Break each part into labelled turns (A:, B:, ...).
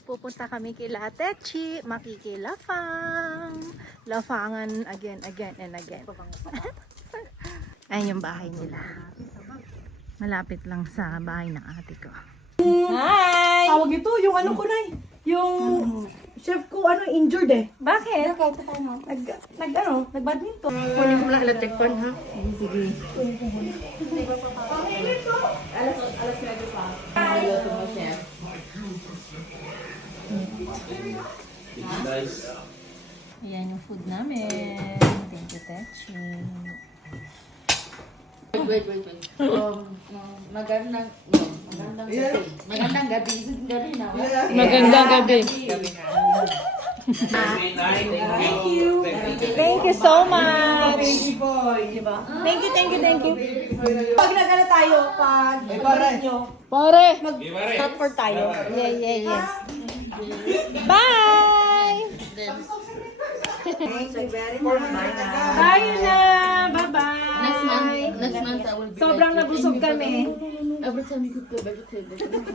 A: Pupunta kami kila Techi, makikilafang. Lafangan again and again. Ayan yung bahay nila. Malapit lang sa bahay ng ate ko. Hi!
B: Tawag ito, yung ano ko na yung chef ko injured eh.
A: Bakit?
B: Nag-badminton.
C: Kunin mo lang electric fan, ha?
A: Sige. Ayan yung food namin. Thank you, Techi.
C: Wait. Magandang gabi. Gabi na.
A: Magandang gabi. Thank you so much.
B: Diba?
A: Thank you.
B: Pag nagana tayo, pag nyo,
A: Pare.
B: mag-stop for tayo.
A: Yes. Bye!
B: Thank you very much.
A: Tayo na! Bye-bye!
C: Next month I will be
A: Sobrang nabusog kami.
C: every time you cook the vegetable.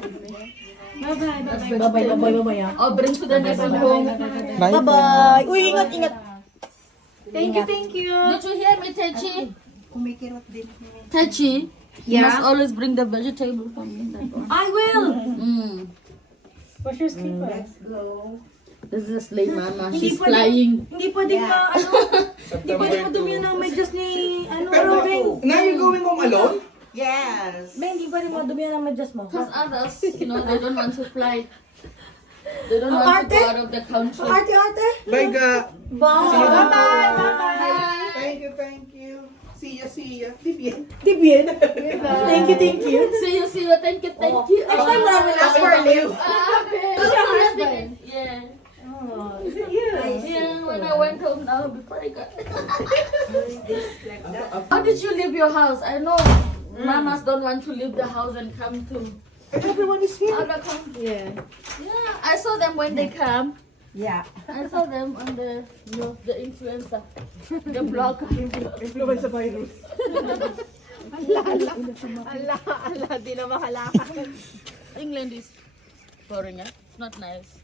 B: Bye-bye.
C: Oh, bring to the next home.
B: Bye-bye. Uy, ingat.
A: Thank you.
C: Did you hear me, Techi?
B: Kumikirot din.
C: Techi, you
A: Yeah?
C: must always bring the vegetable for me. That one.
A: I will!
B: What's your slipper?
C: Let's go. This is a slave mama.
B: Hindi
C: She's
B: pwede-
C: flying.
B: Hindi pwede hindi pwede madumi ng medyas ni, Robin.
D: Now you're going home alone?
B: Ben, hindi pwede madumi ng medyas mo.
C: Because others, you know, they don't want to fly. They don't want to go out of the country.
B: Ate.
D: Bye, ga.
B: Bye.
D: Thank you. See ya. Vivian.
B: Tibien. Thank you.
C: See you. Thank you.
B: Next time, marami ask for a leave.
C: Yeah.
B: Oh, is it you?
C: Yeah, when I went home now, before I got. How did you leave your house? I know mamas don't want to leave the house and come to
D: Everyone is here.
C: other country. Yeah, I saw them when they come.
B: Yeah.
C: I saw them on the, the influencer, the blogger.
D: Influenza virus.
A: Ala, di na makalakad.
C: England is boring, eh? It's not nice.